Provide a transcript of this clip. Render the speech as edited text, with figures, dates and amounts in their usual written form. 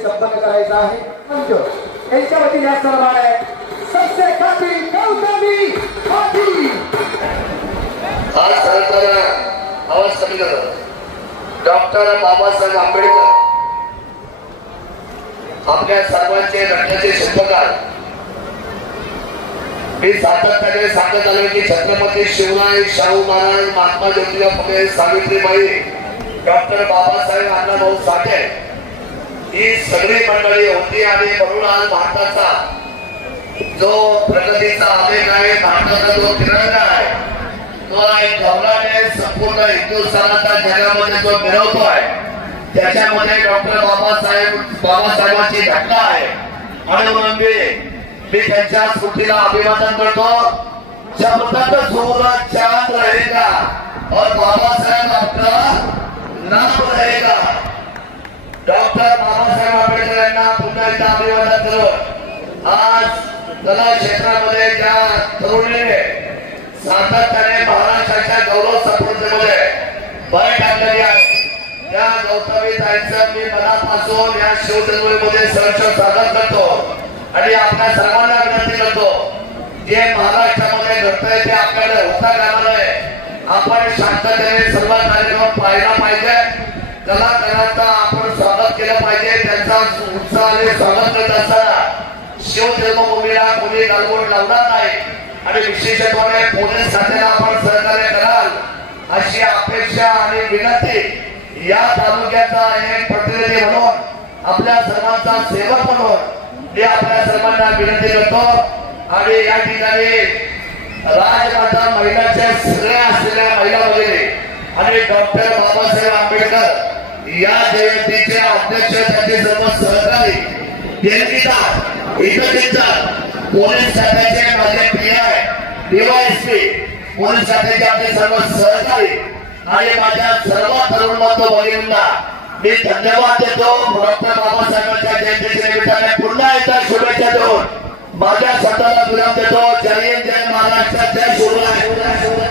संपन्न करायचा आहे यांच्या वतीने या सर्वांना सबसे काबिल गौतमी पाटील आज सरकारला आवाज कमी करा। डॉक्टर बाबासाहेब आंबेडकर आपल्या सर्वांचे घटनेचे शिल्पकार। मी सातत्याने सांगत आलो की छत्रपती शिवराय शाहू महाराज महात्मा ज्योतिबा फुले सावित्रीबाई डॉक्टर बाबासाहेब अण्णाभाऊ साठे ही सगळी मंडळी होती आणि म्हणून आज भारताचा जो प्रगतीचा आलेख आहे भारताचा जो तिरंगा आहे तो एक गौरवाने संपूर्ण हिंदुस्थानाचा जगामध्ये जो मिरवतोय त्याच्यामध्ये डॉक्टर बाबासाहेबांची घटना आहे म्हणून मी त्यांच्या स्मृतीला अभिवादन करतो। जब तक सूरज चांद रहेगा और बाबासाहेब आपका नाम रहेगा। डॉक्टर बाबासाहेब आंबेडकर यांना पुन्हा एकदा अभिवादन करून आज कला क्षेत्रामध्ये ज्या तरुणीने सातत्याने महाराष्ट्राच्या गौरव संस्कृतीमध्ये भर टाकलेली आहे त्या गौतमी ताईंचं मी मनापासून या शिवजन्मभूमीमध्ये सहर्ष स्वागत करतो आणि आपल्या सर्वांना विनंती करतो जे महाराष्ट्रामध्ये घडतंय ते आपल्याला होता कामा नये। आपण शांततेने सर्व कार्यक्रम पाहायला पाहिजे। कलाकारांचा आपण स्वागत केलं पाहिजे त्यांचा उत्साहाने स्वागत करत असताना शिवजन्मभूमीला कोणी गालबोट लावणार नाही आणि विशेषत्वाने पोलीस खात्याला आपण सहकार्य कराल अशी अपेक्षा आणि विनंती या तालुक्याचा एक प्रतिनिधी म्हणून आपल्या सर्वांचा सेवक म्हणून मी आपल्या सर्वांना विनंती करतो आणि या ठिकाणी राजमाता महिलांच्या सगळ्या असलेल्या महिला वगैरे आणि डॉक्टर बाबासाहेब आंबेडकर या जयंतीचे अध्यक्ष त्यांचे सर्व सहकारी देणगीदार इतर पोलीस खात्याचे माझे पीआय डीवायएसपी पोलीस खात्याचे आपले सर्व सहकारी आणि माझ्या सर्व तरुण बंधू भगिनींना मी धन्यवाद देतो। डॉक्टर बाबासाहेबांच्या जयंतीच्या निमित्ताने पुन्हा एकदा शुभेच्छा देऊन माझ्या स्वतःला विराम देतो। जय हिंद, जय महाराष्ट्र, जय शिवराय।